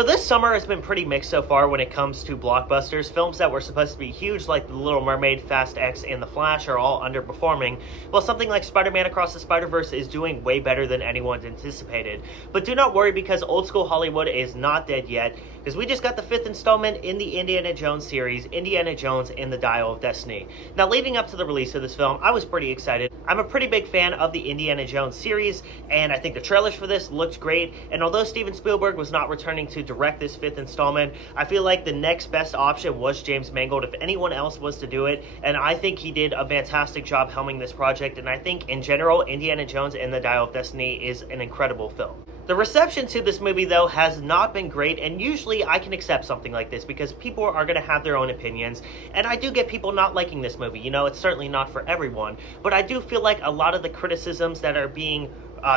So this summer has been pretty mixed so far when it comes to blockbusters. Films that were supposed to be huge like The Little Mermaid, Fast X, and The Flash are all underperforming, while something like Spider-Man Across the Spider-Verse is doing way better than anyone's anticipated. But do not worry, because old school Hollywood is not dead yet, because we just got the 5th installment in the Indiana Jones series, Indiana Jones and the Dial of Destiny. Now, leading up to the release of this film, I was pretty excited. I'm a pretty big fan of the Indiana Jones series, and I think the trailers for this looked great, and although Steven Spielberg was not returning to direct this 5th installment, I feel like the next best option was James Mangold if anyone else was to do it, and I think he did a fantastic job helming this project, and I think in general, Indiana Jones and the Dial of Destiny is an incredible film. The reception to this movie, though, has not been great, and usually I can accept something like this because people are going to have their own opinions, and I do get people not liking this movie. You know, it's certainly not for everyone, but I do feel like a lot of the criticisms that are being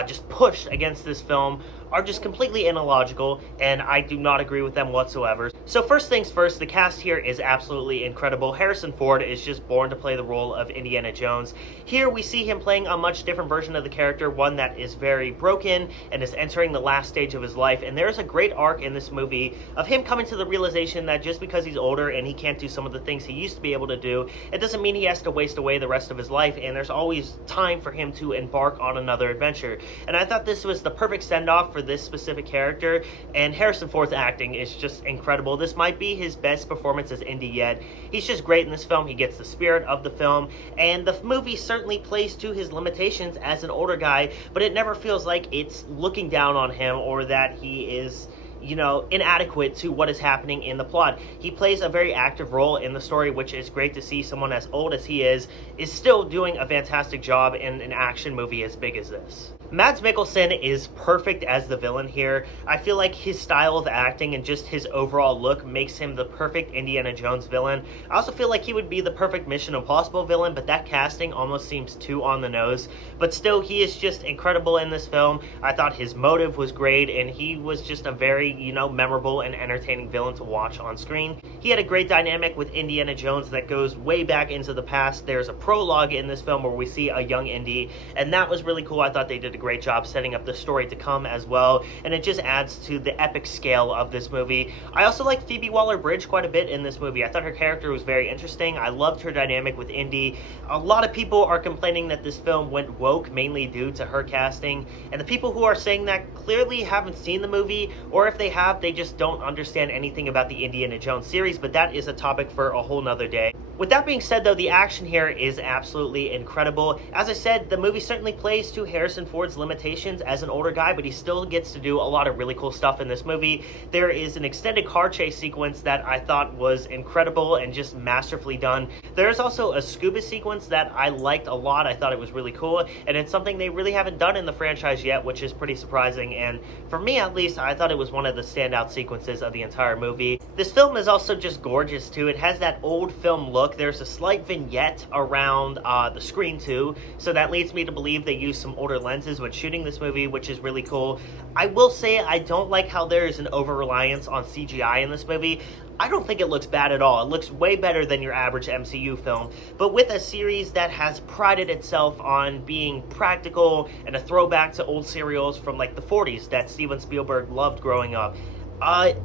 just pushed against this film are just completely illogical, and I do not agree with them whatsoever. So first things first, the cast here is absolutely incredible. Harrison Ford is just born to play the role of Indiana Jones. Here we see him playing a much different version of the character, one that is very broken and is entering the last stage of his life, and there's a great arc in this movie of him coming to the realization that just because he's older and he can't do some of the things he used to be able to do, it doesn't mean he has to waste away the rest of his life, and there's always time for him to embark on another adventure. And I thought this was the perfect send-off for this specific character, and Harrison Ford's acting is just incredible. This might be his best performance as Indy yet. He's just great in this film. He gets the spirit of the film, and the movie certainly plays to his limitations as an older guy, but it never feels like it's looking down on him or that he is, you know, inadequate to what is happening in the plot. He plays a very active role in the story, which is great to see someone as old as he is still doing a fantastic job in an action movie as big as this. Mads Mikkelsen is perfect as the villain here. I feel like his style of acting and just his overall look makes him the perfect Indiana Jones villain. I also feel like he would be the perfect Mission Impossible villain, but that casting almost seems too on the nose. But still, he is just incredible in this film. I thought his motive was great, and he was just a very, you know, memorable and entertaining villain to watch on screen. He had a great dynamic with Indiana Jones that goes way back into the past. There's a prologue in this film where we see a young Indy, and that was really cool. I thought they did a great job setting up the story to come as well, and it just adds to the epic scale of this movie. I also like Phoebe Waller-Bridge quite a bit in this movie. I thought her character was very interesting. I loved her dynamic with Indy. A lot of people are complaining that this film went woke mainly due to her casting, and the people who are saying that clearly haven't seen the movie, or if they have, they just don't understand anything about the Indiana Jones series, but that is a topic for a whole nother day. With that being said, though, the action here is absolutely incredible. As I said, the movie certainly plays to Harrison Ford's limitations as an older guy, but he still gets to do a lot of really cool stuff in this movie. There is an extended car chase sequence that I thought was incredible and just masterfully done. There's also a scuba sequence that I liked a lot. I thought it was really cool, and it's something they really haven't done in the franchise yet, which is pretty surprising, and for me at least, I thought it was one of the standout sequences of the entire movie. This film is also just gorgeous too. It has that old film look. There's a slight vignette around the screen too, so that leads me to believe they used some older lenses when shooting this movie, which is really cool. I will say I don't like how there is an over-reliance on CGI in this movie. I don't think it looks bad at all. It looks way better than your average MCU film. But with a series that has prided itself on being practical and a throwback to old serials from like the 40s that Steven Spielberg loved growing up,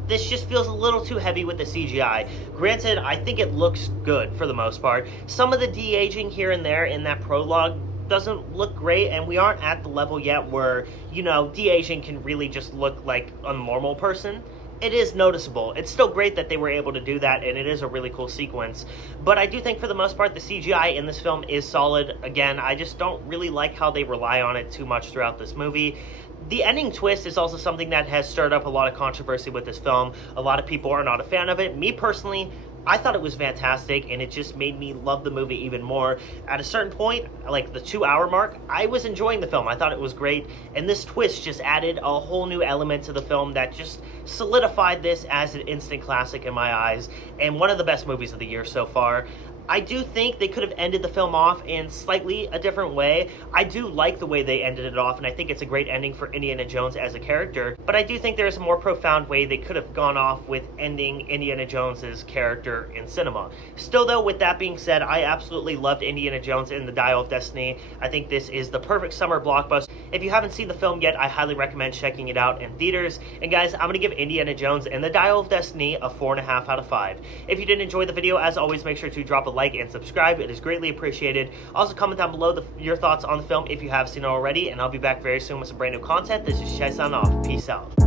this just feels a little too heavy with the CGI. Granted, I think it looks good for the most part. Some of the de-aging here and there in that prologue doesn't look great, and we aren't at the level yet where, you know, de-aging can really just look like a normal person. It is noticeable. It's still great that they were able to do that, and it is a really cool sequence. But I do think for the most part the CGI in this film is solid. Again, I just don't really like how they rely on it too much throughout this movie. The ending twist is also something that has stirred up a lot of controversy with this film. A lot of people are not a fan of it. Me personally, I thought it was fantastic, and it just made me love the movie even more. At a certain point, like the 2-hour mark, I was enjoying the film. I thought it was great, and this twist just added a whole new element to the film that just solidified this as an instant classic in my eyes, and one of the best movies of the year so far. I do think they could have ended the film off in slightly a different way. I do like the way they ended it off, and I think it's a great ending for Indiana Jones as a character, but I do think there's a more profound way they could have gone off with ending Indiana Jones's character in cinema. Still though, with that being said, I absolutely loved Indiana Jones and the Dial of Destiny. I think this is the perfect summer blockbuster. If you haven't seen the film yet, I highly recommend checking it out in theaters. And guys, I'm going to give Indiana Jones and the Dial of Destiny a 4.5 out of 5. If you did enjoy the video, as always, make sure to drop a like and subscribe. It is greatly appreciated. Also, comment down below your thoughts on the film if you have seen it already, and I'll be back very soon with some brand new content. This is Shai signing off. Peace out.